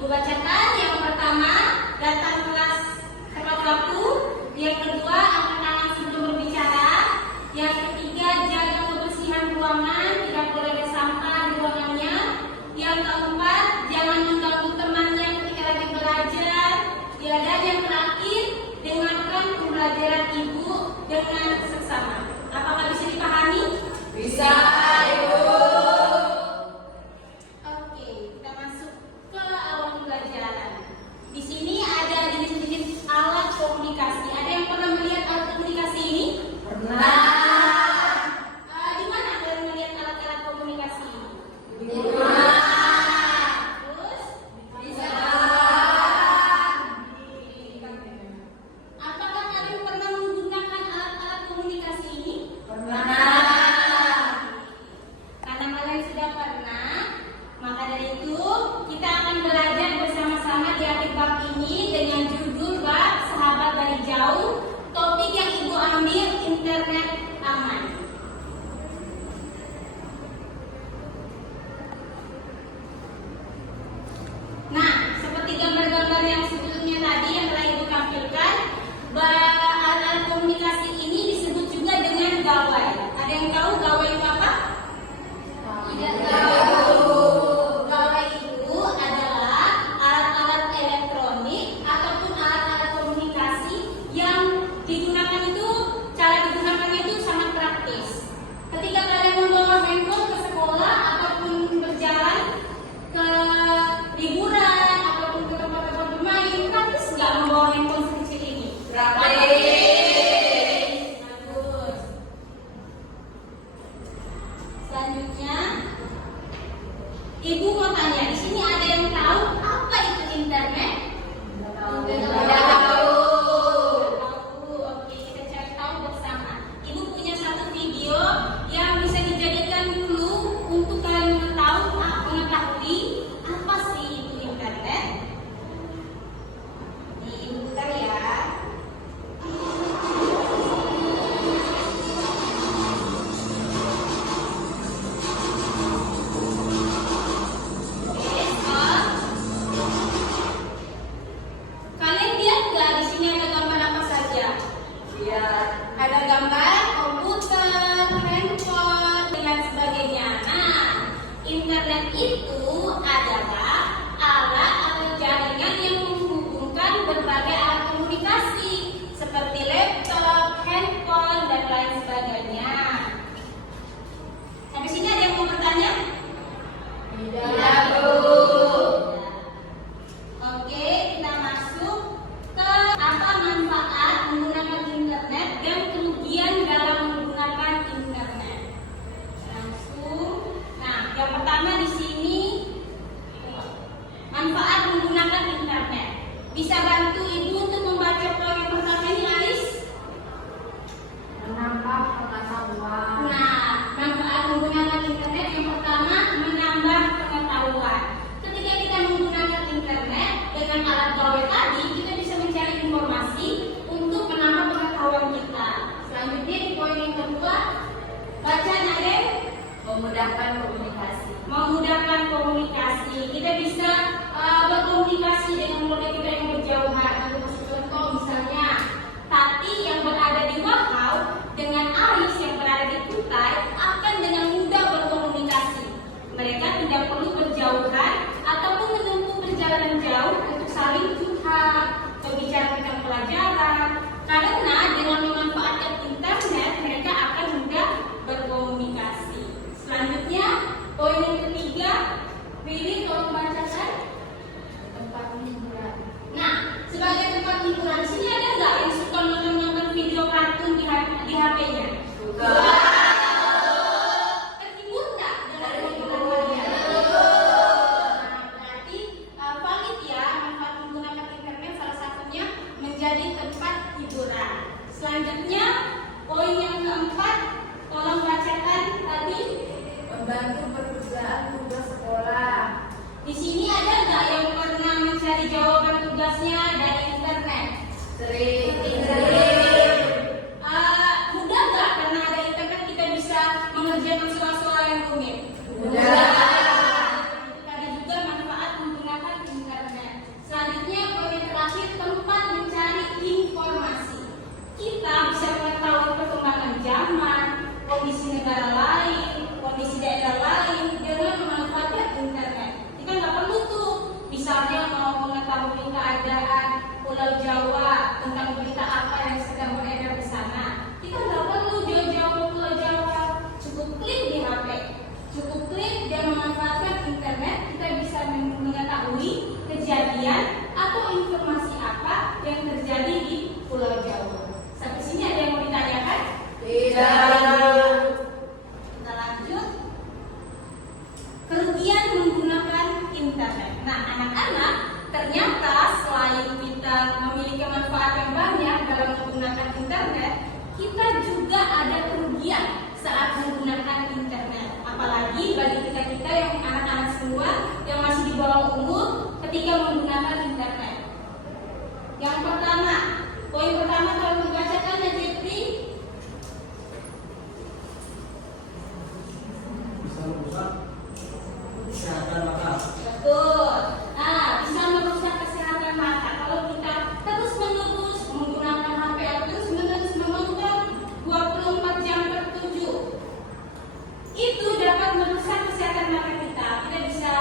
Ibu bacakan yang pertama, datang kelas tepat waktu. Yang kedua, angkat tangan sebelum berbicara. Yang ketiga, jaga kebersihan ruangan, tidak boleh ada sampah di ruangannya. Yang keempat, jangan mengganggu temannya ketika lagi belajar. Ya, dan yang terakhir, dengarkan pembelajaran ibu dengan seksama. Apakah bisa dipahami? Bisa, Ibu. Oke, kita masuk ke awal pembelajaran. Di sini ada jenis-jenis alat komunikasi. Ada yang pernah melihat alat komunikasi ini? Pernah. Di mana kalian melihat alat-alat komunikasi ini? Di rumah. Terus? Bisa. Apakah kalian pernah menggunakan alat-alat komunikasi ini? Pernah. Karena kalian sudah pernah, maka dari itu kita akan belajar bersama-sama di akhir bab ini dengan judul bab Sahabat dari Jauh. Topik yang ibu ambil, internet aman. Nah, seperti gambar-gambar yang sebelumnya tadi yang telah ibu tampilkan, alat-alat komunikasi ini disebut juga dengan gawai. Ada yang tahu gawai itu apa? Tidak tahu. Gawai itu adalah alat-alat elektronik ataupun alat-alat komunikasi yang digunakan itu, cara digunakannya itu sangat praktis. Ketika kalian membawa handphone ke sekolah ataupun berjalan ke liburan ataupun ke tempat-tempat bermain, praktis nggak membawa handphone sekecil ini? Praktis. Bagus. Selanjutnya, ibu mau tanya, di sini ada yang tahu apa itu internet? Tidak tahu. Oke, kita cari tahu bersama. Ibu punya satu video yang bisa dijadikan dulu untuk kalian mengetahui apa sih itu internet. Nih, ibu putar ya. Oke, stop. Kalian lihat nggak di sini ada gambar apa saja? Lihat. Ada gambar komputer, handphone, dan lain sebagainya. Nah, internet itu adalah alat atau jaringan yang menghubungkan berbagai alat komunikasi seperti laptop, handphone, dan lain sebagainya. Sampai sini ada yang mau bertanya? Tidak tahu. Oke, kita masuk ke apa manfaat menggunakan internet dan kerugian dalam menggunakan internet. Langsung. Nah, yang pertama di sini manfaat menggunakan internet. Bisa bantu ibu untuk membaca poin yang pertama ini, Alis? Menambah pengetahuan. Nah, manfaat menggunakan internet yang pertama menambah pengetahuan. Ketika kita menggunakan internet dengan alat gawai tadi, kita bisa mencari informasi untuk menambah pengetahuan kita. Selanjutnya di poin yang kedua, bacaan ada Memudahkan komunikasi. memudahkan komunikasi. Kita bisa berkomunikasi dengan keluarga kita yang berjauhan. Aku kasih contoh misalnya, Tati yang berada di Wahau dengan Alis yang berada di Kutai akan dengan mudah berkomunikasi. Mereka tidak perlu berjauhan ataupun menempuh perjalanan jauh untuk saling curhat, berbicara tentang pelajaran. Karena dengan memanfaatkan internet, mereka akan mudah berkomunikasi. Selanjutnya, poin yang ketiga, Willy tolong bacakan. Tempat hiburan. Nah, sebagai tempat hiburan, sini ada nggak yang suka nonton video kartun di HP-nya? internet. Nah, anak-anak, ternyata selain kita memiliki manfaat yang banyak dalam menggunakan internet, kita juga ada kerugian saat menggunakan internet. Apalagi bagi kita yang anak-anak semua yang masih di bawah umur ketika menggunakan internet. Yang pertama, poin pertama kalau dibacakan ya Jepri. Bisa merusak kesehatan mata. Betul. Nah, bisa merusak kesehatan mata kalau kita terus-menerus menggunakan HP atau terus-menerus menonton 24 jam per 7. Itu dapat merusak kesehatan mata kita. Kita bisa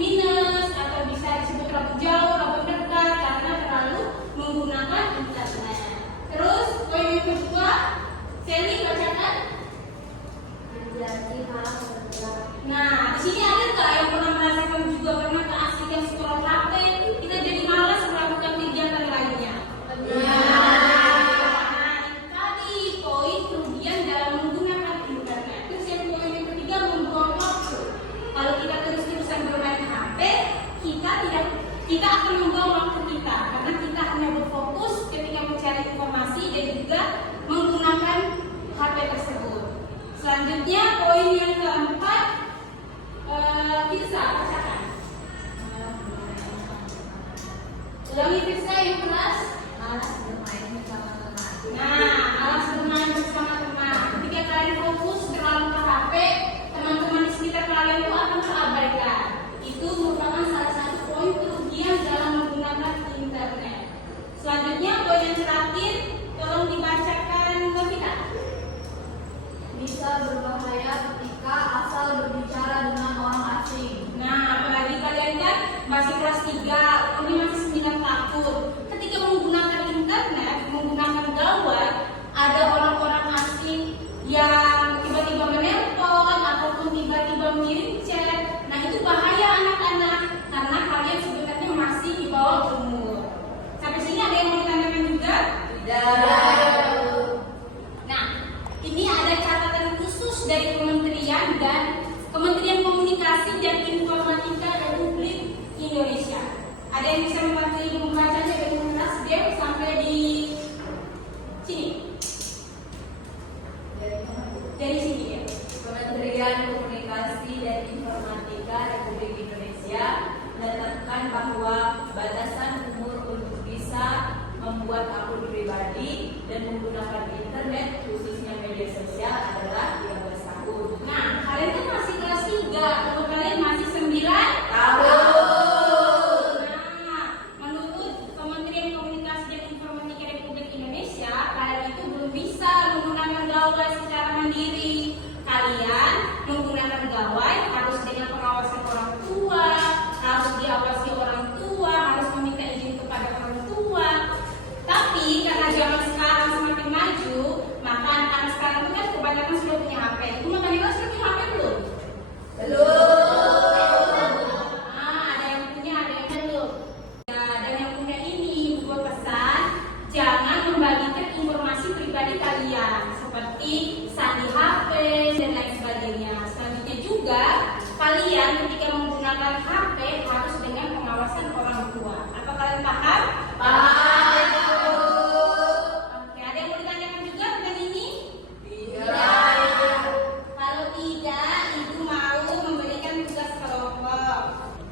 minus atau bisa disebut rambut jauh, rambut dekat karena terlalu menggunakan internet. Terus poin yang kedua, Sally bacakan. Menjadi hal terberat. Nah, di sini ada nggak yang pernah merasakan juga karena keasikan scroll HP, kita jadi malas melakukan kegiatan lainnya? Nah, tadi poin kerugian dalam menggunakan internet. Terus yang poin yang ketiga, membuang waktu. Kalau kita terus-terusan bermain HP, kita akan membuang waktu kita karena kita hanya berfokus ketika mencari informasi dan juga menggunakan HP tersebut. Selanjutnya poin yang keempat, Firsa bacakan. Ulangi Firsa yang keras. Malas bermain bersama teman. Nah, malas bermain bersama teman. Ketika kalian fokus terlalu ke HP, teman-teman di sekitar kalian itu akan terabaikan. Itu merupakan salah satu poin kerugian dalam menggunakan internet. Selanjutnya poin yang terakhir, tolong dibacakan Novita. Bisa berbahaya ketika asal berbicara dengan orang asing. Nah, apalagi kalian kan masih kelas 3, ini masih 9 tahun. Ketika menggunakan internet, menggunakan gawai, ada orang-orang asing yang tiba-tiba menelpon ataupun tiba-tiba mengirim chat. Nah, itu bahaya anak-anak karena kalian sebenarnya masih di bawah umur. Sampai sini ada yang mau ditanyakan juga? Nah, ini ada catatan khusus dari Kementerian Komunikasi dan Informatika Republik Indonesia. Ada yang bisa membantu ibu membacanya dengan keras dia sampai di sini. Dari sini ya. Kementerian Komunikasi dan Informatika Republik Indonesia menetapkan bahwa batasan umur untuk bisa membuat akun pribadi dan menggunakan internet khususnya media sosial adalah 13 tahun. Nah, kalian kan masih kelas 3, kalau kalian masih 9 Tahun. Nah, menurut Kementerian Komunikasi dan Informatika Republik Indonesia, kalian itu belum bisa menggunakan gawai secara mandiri. Kalian menggunakan gawai harus dengan pengawasan orang tua, harus diawasi orang tua, harus meminta izin kepada orang tua. Tapi karena zaman sekarang semakin maju, maka anak-anak sekarang itu kan kebanyakan sudah punya HP. Ibu makanya sudah punya HP belum? Ada yang punya, ada yang belum. Ya, dan yang punya ini, buat pesan, jangan membagikan informasi pribadi kalian seperti sandi HP dan lain sebagainya. Selanjutnya juga, kalian ketika menggunakan HP harus dengan pengawasan orang tua. Apa kalian paham? Oke, ada yang mau ditanyakan juga tentang ini? Kalau tidak, ibu mau memberikan tugas kelompok.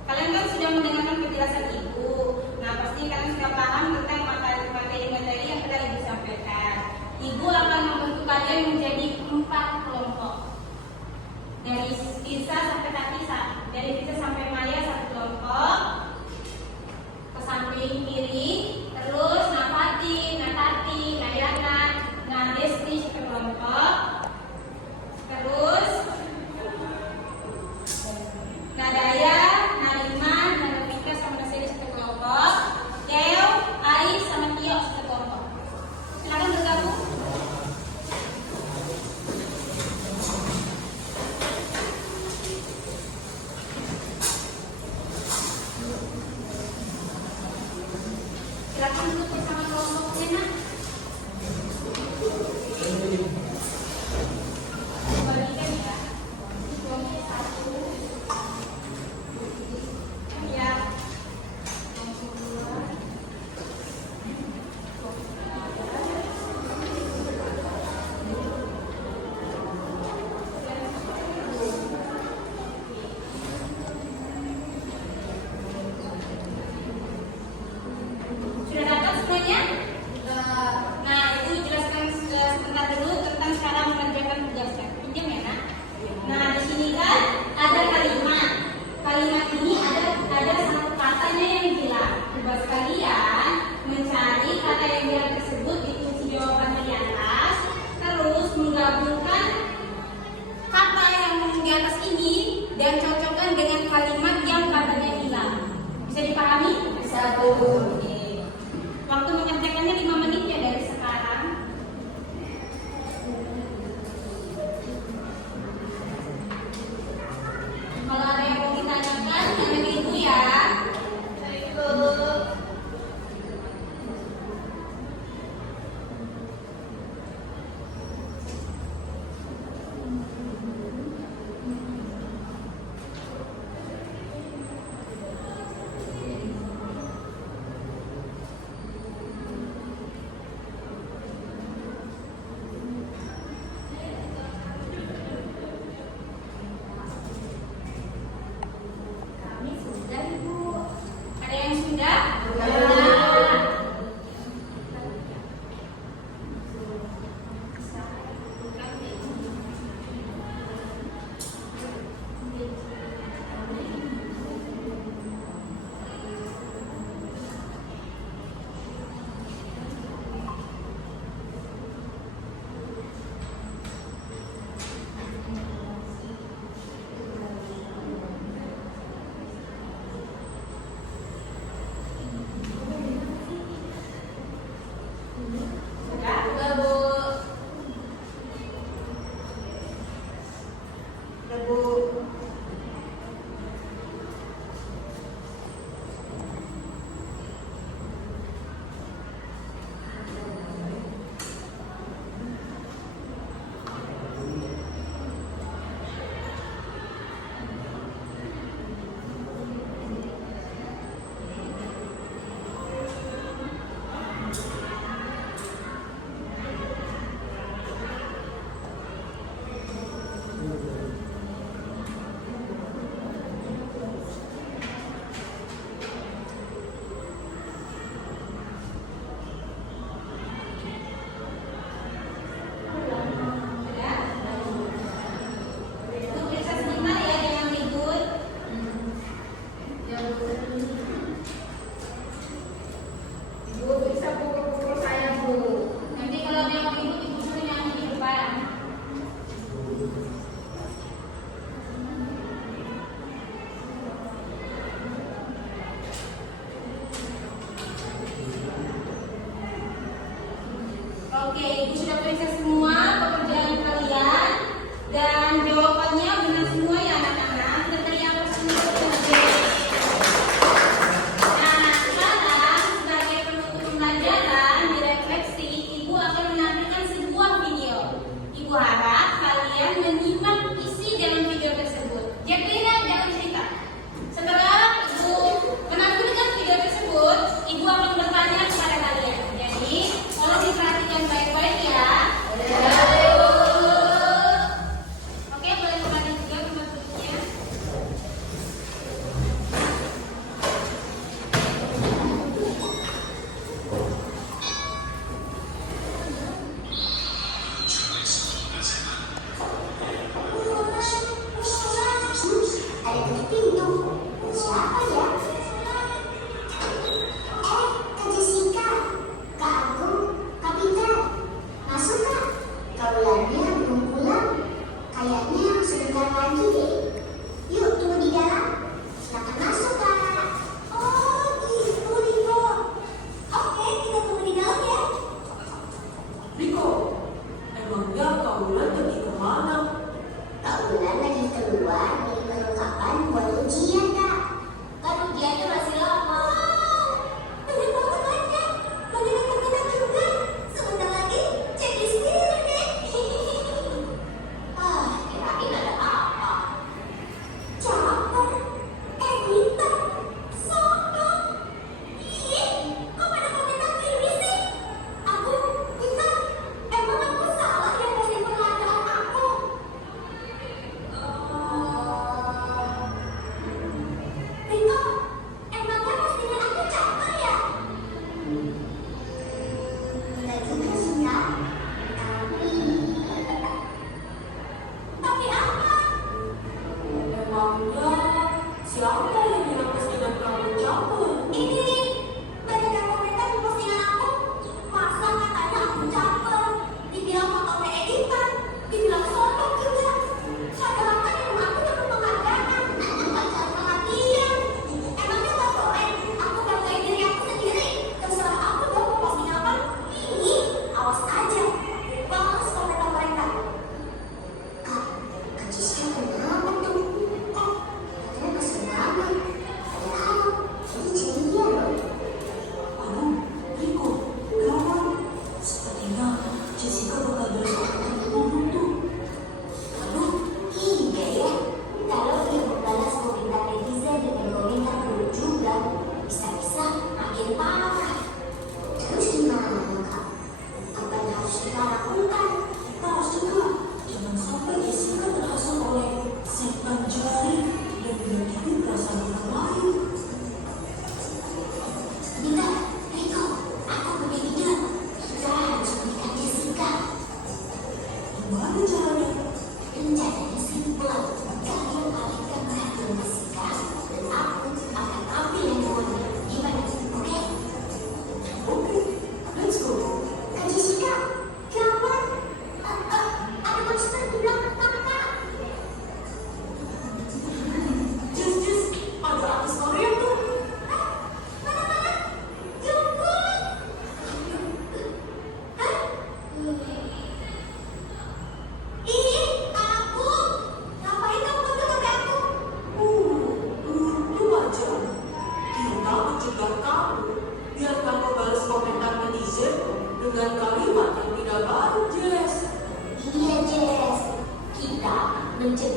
Kalian kan sudah mendengarkan penjelasan ibu. Nah, pasti kalian sudah paham tentang materi yang telah ibu sampaikan. Ibu akan membentuk kalian menjadi 4 kelompok. Dari Firsa sampai Tatisa, dari Firsa sampai Maya 1 kelompok. Ke samping kiri, terus Nafati, Natati, Nayana, Nadesti 1 kelompok. Terus Nadaya, Narima, Narvika sama Nasiri 1 kelompok. Deo, Ari sama Tio 1 kelompok. Silakan bergabung. kalimat yang katanya hilang. Bisa dipahami? Bisa Bu. Waktu mengerjakannya 5 menit ya dari sekarang. Kalau ada yang mau ditanyakan, jangan itu ya. Kami sudah Ibu. Ada yang sudah? Sudah? Sudah Bu. Sudah Bu. Sudah? Ibu periksa sebentar ya, jangan ribut. Ya Bu. Ibu periksa buku-buku saya Bu. Nanti kalau ada yang ribut, Ibu suruh nyanyi di depan. Oke, Ibu sudah periksa semua pekerjaan kalian dan jawabannya benar semua ya anak-anak. Kita tadi yang semua bekerja. Nah, sekarang sebagai penutup pembelajaran di refleksi, Ibu akan menampilkan sebuah video. Ibu harap kalian menyimak isi dalam video tersebut. Jacqueline, jangan cerita. Setelah Ibu menampilkan video tersebut, Ibu akan bertanya kepada kalian. Jadi, tolong diperhatikan baik-baik ya. Oke, boleh kembali juga ke tempat duduknya. Ada ketuk pintu. Siapa ya? Kak Jessica, Kak Agung, Kak Peter. Masuk Kak. Kaulannya belum pulang. Kayaknya sebentar lagi deh. Yuk tunggu di dalam. Silakan masuk Kak. Oh gitu Riko. Oke, kita tunggu di dalam ya. Riko, emangnya Kaulan pergi kemana? Kak Ulan lagi keluar dari perlengkapan buat ujian Kak. Kan ujiannya masih lama. Bener banget banyak. Banyak anak-anak juga. Sebentar lagi jadi sendiri deh. Kirain ada apa? Capek. Riko,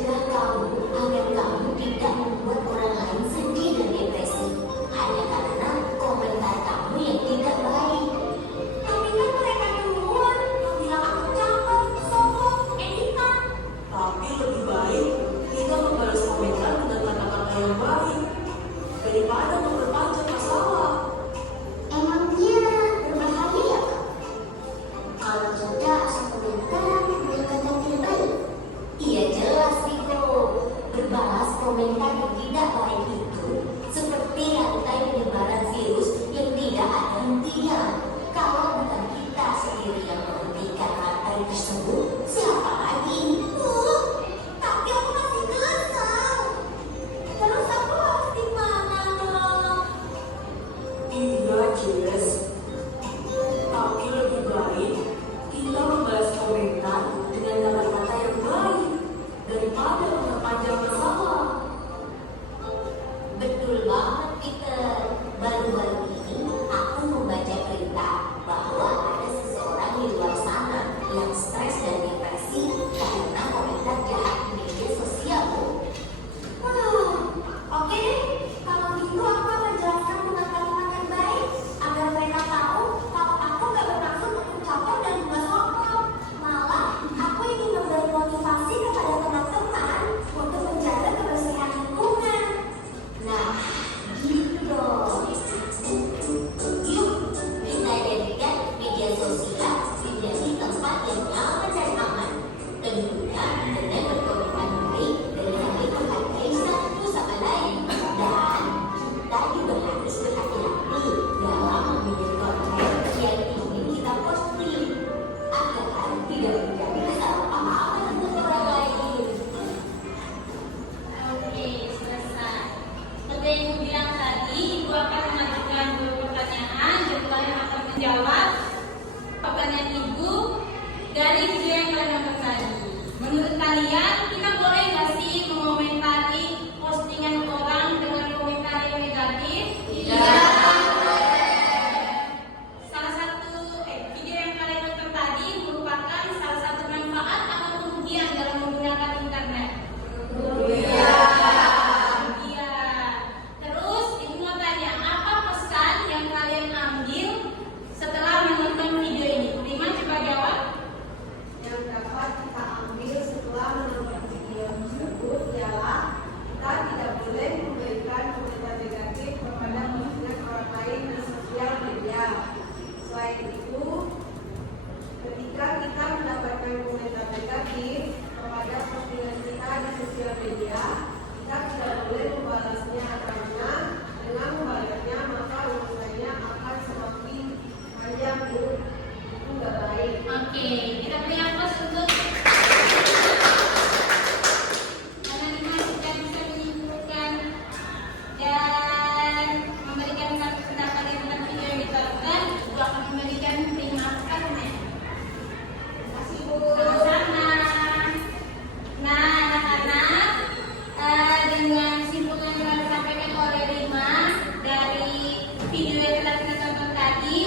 mencegah kamu agar kamu tidak membuat orang lain sedih dan depresi hanya karena komentar kamu yang tidak baik. Tapi kan mereka duluan yang bilang aku cakep, sombong, editan. Tapi lebih baik kita membalas komentar dengan kata-kata yang baik daripada memperpanjang masalah. Emang dia berbahaya ya, Kak? Kalau kita asal komentar dengan kata tidak baik? Iya jelas, Riko. Berbalas komentar yang tidak baik itu seperti rantai penyebaran virus yang tidak ada hentinya. Kalau bukan kita sendiri yang menghentikan rantai tersebut, siapa lagi? Tapi aku masih kesal. Terus aku harus gimana dong? Iya, Jess. Tapi lebih baik kita membalas komentar dengan kata-kata yang baik daripada memperpanjang masalah. Betul banget, Peter. Baru-baru ini aku membaca berita bahwa ada seseorang di luar sana yang stres dan depresi karena komentar jahat di media sosial. Oke deh, kalau gitu aku akan jelaskan dengan kalimat yang baik agar mereka tahu kalau aku gak bermaksud untuk campur dan juga sombong. Malah, aku ingin memberi motivasi kepada teman-teman untuk menjaga kebersihan lingkungan. Nah, gitu dong. Yuk, kita jadikan media sosial menjadi tempat yang nyaman dan aman. Tentunya dengan berkomitmen baik dan saling menghargai satu sama lain. Dan kita juga harus berhati-hati dalam memilih konten yang ingin kita posting agar tidak menjadi kesalahpahaman untuk orang lain. Oke, selesai. Seperti yang Ibu bilang tadi, Ibu akan mengajukan 2 pertanyaan dan kalian akan menjawab pertanyaan Ibu dari video yang kalian nonton tadi. Menurut kalian, kita boleh nggak sih mengomentari postingan orang dengan komentar yang negatif? Salah satu video yang kalian nonton tadi merupakan salah satu manfaat atau kerugian dalam menggunakan internet. Iya. Terus Ibu mau tanya, apa pesan yang kalian ambil setelah menonton video ini? Prima coba jawab. Yang dapat kita ambil setelah menonton video tersebut ialah kita tidak boleh memberikan komentar negatif kepada postingan orang lain di sosial media. Selain itu, ketika kita mendapatkan komentar negatif kepada postingan kita di sosial media, kita tidak boleh membalasnya karena dengan membalasnya maka urusannya akan semakin panjang itu nggak baik. Oke, kita beri aplaus untuk karena Rima sudah bisa menyimpulkan dan memberikan satu pendapat tentang video yang ditonton. Ibu akan memberikan Prima karena. Terima kasih, Bu. Sama-sama. Nah, anak-anak, dengan kesimpulan yang disampaikan oleh Rima dari video yang telah kita tonton tadi,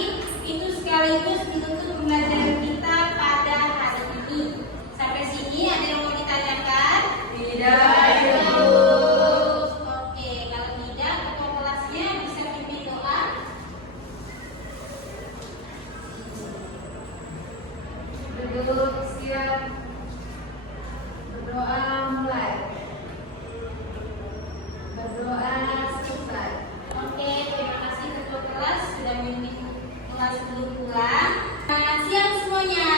itu sekaligus menutup pembelajaran kita pada hari ini. Sampai sini ada yang mau ditanyakan? Tidak. Oke, kalau tidak, ketua kelasnya bisa pimpin doa. Duduk siap. Berdoa mulai. Berdoa selesai. Oke, terima kasih ketua kelas sudah memimpin kelas dulu pulang. Selamat siang semuanya.